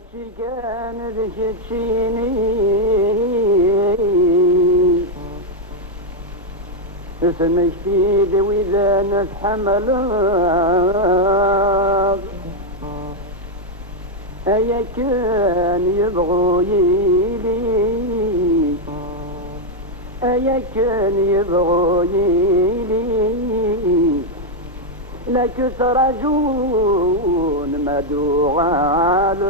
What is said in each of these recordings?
هاتشي كان ذشتشيني اسمك تيد وإذا نتحمل أيا كان يبغوا يلي أيا كان يبغوا يلي لك ترجون مدوغال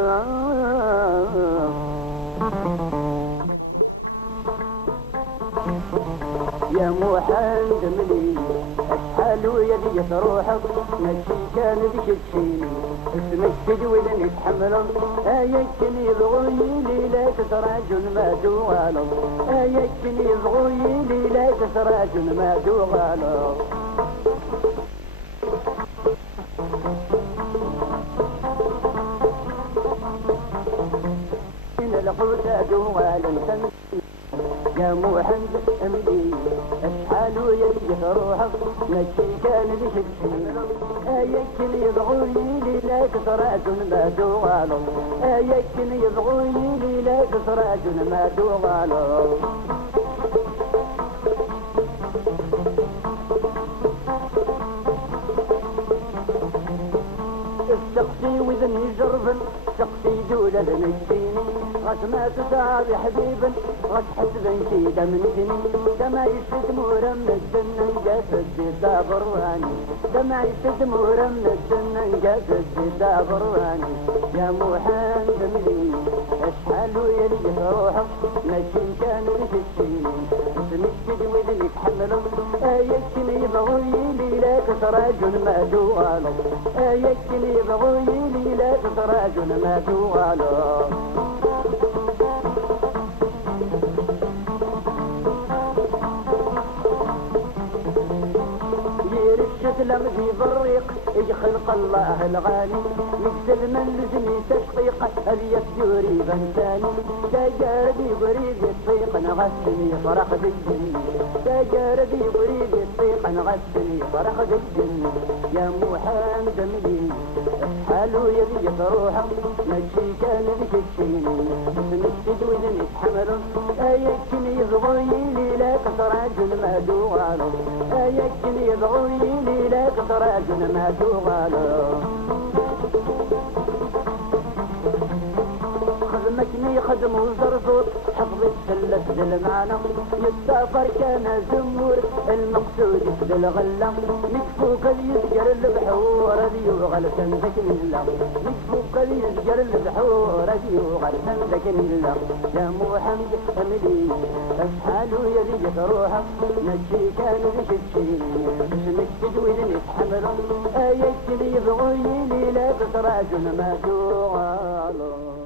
يا محمد ملي اشحال ويدي تروحك ماشي كان ذيك تشيني اسمك تجويد نتحمل اياك يبغوني لا تتراجل ما دوغالو اياك يبغوني لا تتراجل ما دوغالو من القوت دوغالا يا محمد امدي اشحال ويدي روحك ماشي كان ذيك تشيل اياك يبغوني لا تتراجل ما دوغالو اياك يبغوني لا تتراجل ما دوغالو السقسي وذني جربا سقسي دولة المسكيني غاش ما تساعي حبيبا غاش حسبا كيدا من سنين دما يشد مورا من الجنة جاسد دا براني دما يشد مورا من الجنة جاسد دا براني يا محمد ملي اشحال ويلي روحك ماشي كان يشتيني اسمك تجويد يتحملوا اياك يبغوني لا تتراجل ما دوغالو اياك يبغوني لا تتراجل ما دوغالو لم في بريق يخلق الله الغالي يكسل من لزمي تشقيق هذه الدوري بنتاني تجاربي بريد الطيق نغسني فرق بالجني تجاربي بريد الطيق نغسني فرق بالجني يا محمد ملي حالو يبي روحك ماشي كان ذيك تشيني اسمك تجويد نتحمل اياك يبغوني لا تتراجل ما دوغالو اياك يبغوني لا تتراجل ما دوغالو خدمكني خدم وزرزور حفظت سلة المعنى يتسافر كان زمور المقصود بالغلة نكفوك يسجر البحور ذي وغلسا ذكن الله نكفوك يسجر البحور ذي وغلسا ذكن الله يا محمد حمدي اشحال يدي روحك نجي كان ذيك تشيني اسمك تجويد يتحمل اياك يبغوني لا تتراجل ما دوغالو